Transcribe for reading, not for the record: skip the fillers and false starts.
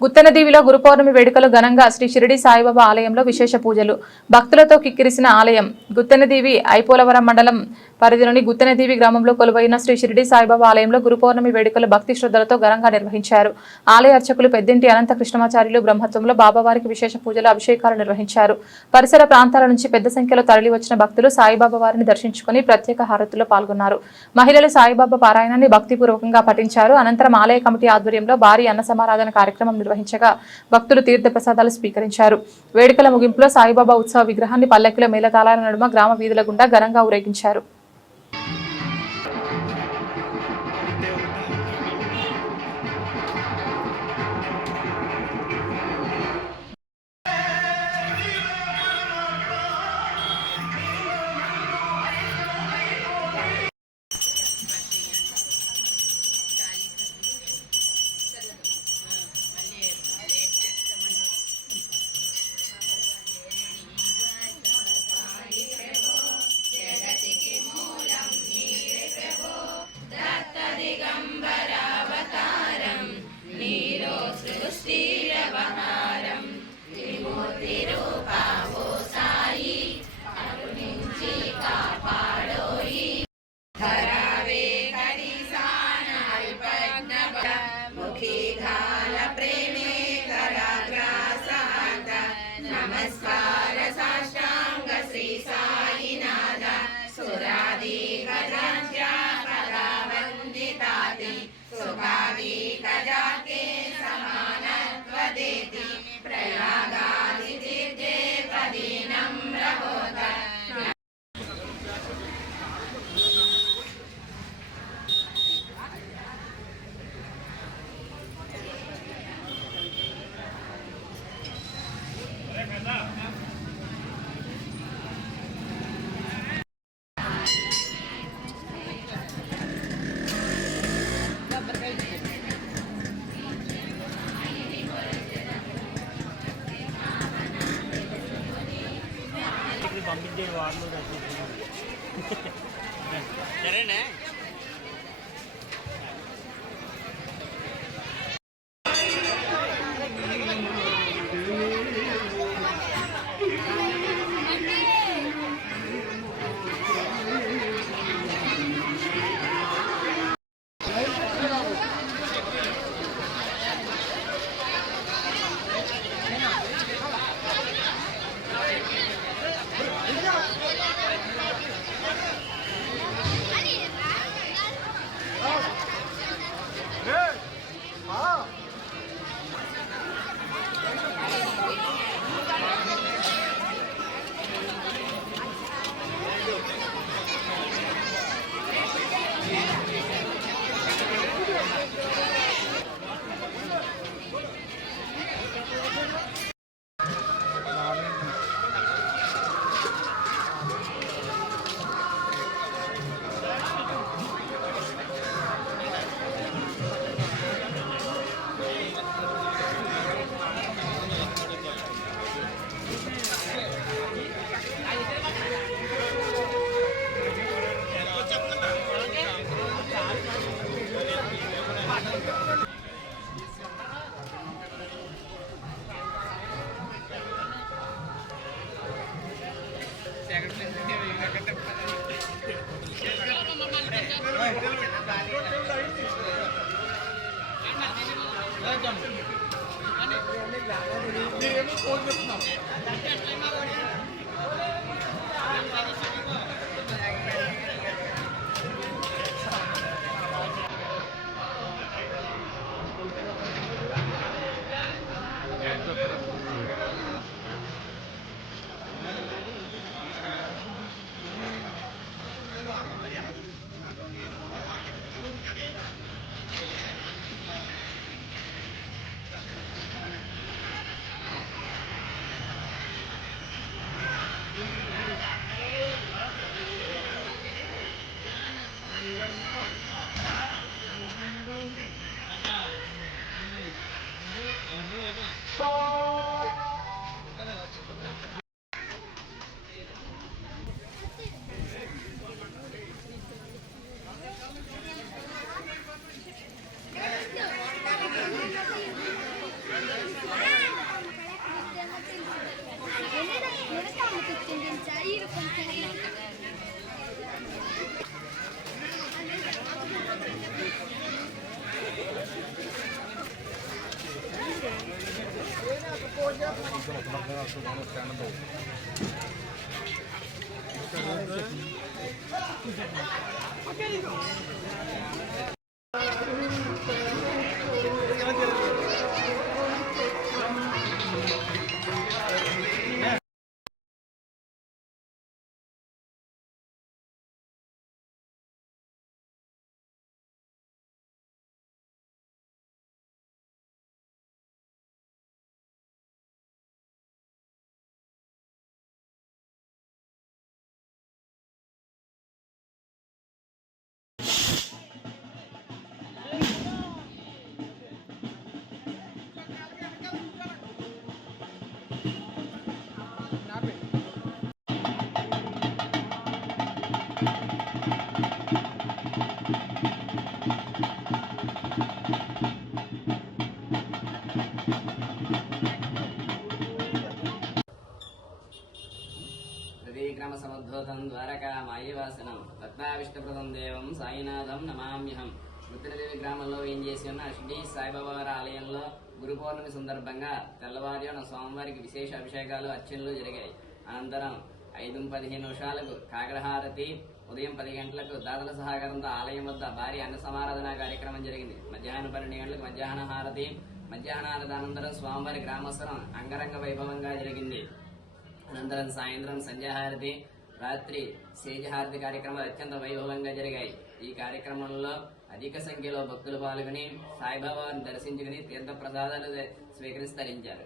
గుత్తెనదీవిలో గురు పౌర్ణమి వేడుకలు ఘనంగా శ్రీ షిరిడి సాయిబాబా ఆలయంలో విశేష పూజలు భక్తులతో కిక్కిరిసిన ఆలయం. గుత్తెనదీవి ఐపోలవరం మండలం పరిధిలోని గుత్తెనదీవి గ్రామంలో కొలువైన శ్రీ షిరిడి సాయిబాబా ఆలయంలో గురు పౌర్ణమి వేడుకలు భక్తి శ్రద్ధలతో ఘనంగా నిర్వహించారు. ఆలయ అర్చకులు పెద్దింటి అనంత కృష్ణమాచార్యులు బ్రహ్మత్వంలో బాబావారికి విశేష పూజలు అభిషేకాలు నిర్వహించారు. పరిసర ప్రాంతాల నుంచి పెద్ద సంఖ్యలో తరలివచ్చిన భక్తులు సాయిబాబా వారిని దర్శించుకుని ప్రత్యేక హారతుల్లో పాల్గొన్నారు. మహిళలు సాయిబాబా పారాయణాన్ని భక్తిపూర్వకంగా పఠించారు. అనంతరం ఆలయ కమిటీ ఆధ్వర్యంలో భారీ అన్న సమారాధన కార్యక్రమం నిర్వహించగా భక్తులు తీర్థప్రసాదాలు స్వీకరించారు. వేడుకల ముగింపులో సాయిబాబా ఉత్సవ విగ్రహాన్ని పల్లకిలో మేళతాళాల నడుమ గ్రామ వీధుల గుండా ఘనంగా ఊరేగించారు. नमस्कार साष्टांग श्री साईनाथ सुरादि गजाज्ञा कदा वंदिताति सुखादि गजाके समानत्व देति प्रयागादि तीर्थे पदीनं रहोत పంపించే వార్లు సరేనా రవిక్రమ సముద్భూతం ద్వారకా మాయవాసనం రత్నావిష్టప్రదం దేవం సాయినాథం నమామ్యహం. గుత్తనదేవి గ్రామంలో ఏం చేసి ఉన్న షిర్డీ సాయిబాబా వారి ఆలయంలో గురు పౌర్ణమి సందర్భంగా తెల్లవారున స్వామివారికి విశేష అభిషేకాలు అర్చనలు జరిగాయి. అనంతరం 5:15 కాకరహారతి, ఉదయం 10 గంటలకు దాతల సహకారంతో ఆలయం వద్ద భారీ అన్న సమారాధన కార్యక్రమం జరిగింది. మధ్యాహ్నం 12 గంటలకు మధ్యాహ్న హారతి, మధ్యాహ్నారతి అనంతరం స్వామివారి గ్రామోత్సవం అంగరంగ వైభవంగా జరిగింది. అనంతరం సాయంత్రం సంధ్యాహారతి, రాత్రి సేజహారతి కార్యక్రమాలు అత్యంత వైభవంగా జరిగాయి. ఈ కార్యక్రమంలో అధిక సంఖ్యలో భక్తులు పాల్గొని సాయిబాబాను దర్శించుకుని తీర్థ ప్రసాదాలు స్వీకరించి తరించారు.